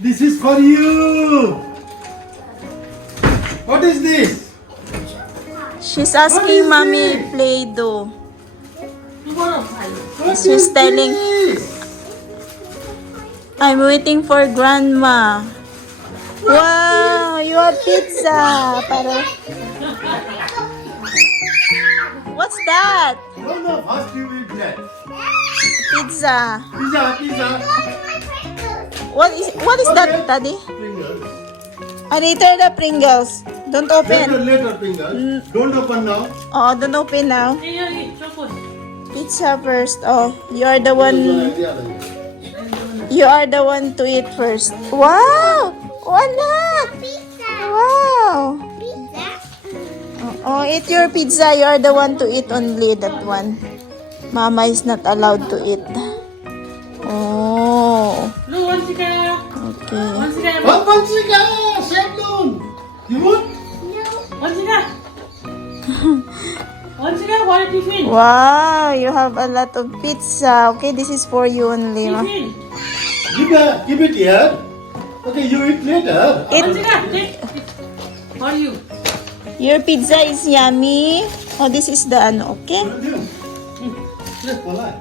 This is for you. What is this? She's What asking is mommy this? Play-Doh. What She's is telling- this? I'm waiting for grandma. Wow, you have pizza. What's that? No, first you eat that. Pizza. Pizza. What is that, Daddy? Fingers. Later the Pringles. Don't open. Later fingers. Don't open now. Oh, don't open now. Pizza first. Oh, you are the one. You are the one to eat first. Wow! Wala! Wow! Oh, eat your pizza. You are the one to eat only that one. Mama is not allowed to eat. Oh. Okay. Pansika! Shablon! You want? Wow, you have a lot of pizza. Okay, this is for you only. Ma. Give it here. Okay, you eat later. For you. Your pizza is yummy. Oh, this is the ano, okay? Wala.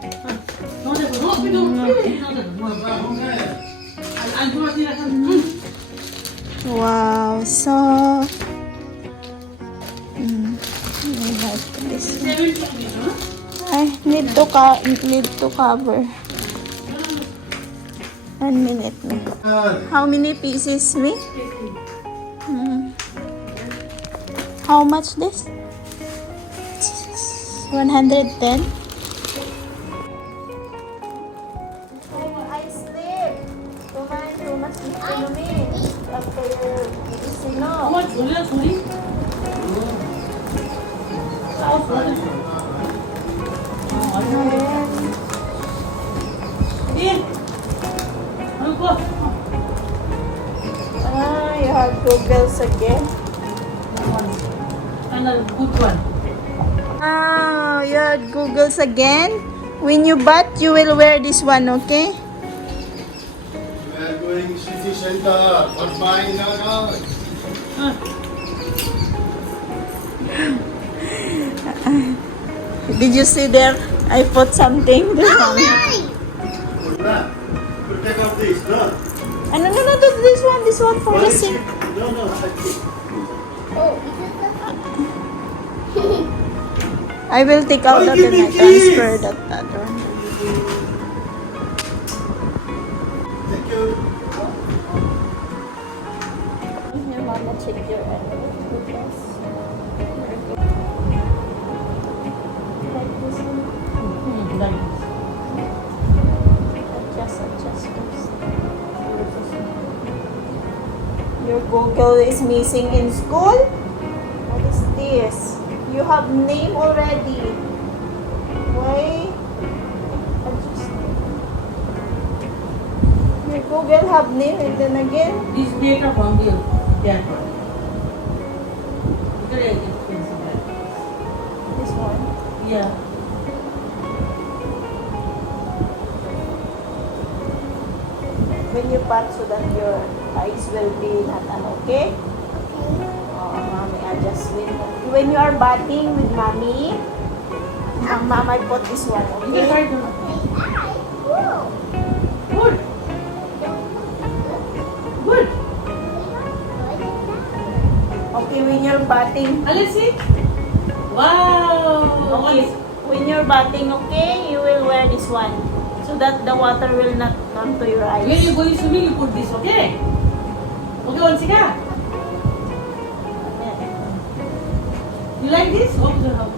Wow, so I like this. I need to cover. 1 minute, me. How many pieces, me? How much this? 110. I sleep. Too much economy after you know. You have goggles again. Another good one. Oh, you have goggles again. When you bath, you will wear this one, okay? We are going city center. What buying now? Did you see there? I put something. This one. Take out this, no? No, this one for the sink. No, that's it. I will take out that and I transfer that other one. Thank you. Your mama check your goodness. Like this one. Like this. Adjust first. Your Google is missing in school? What is this? You have name already. Why? Adjust. Your Google have name and then again? This data from you. That one. Very expensive. Like This one. this. Yeah. When you pat so that your eyes will be not okay? Oh, mommy, adjust when you are bathing with mommy, mama put this one, You can try okay? to. Good. Good. Okay, when you're bathing, Let's see. Wow. okay, when you're bathing, okay, you will wear this one so that the water will not come to your When you eyes. go swimming, you put this, okay? Okay, once again. You like this? Okay, so how?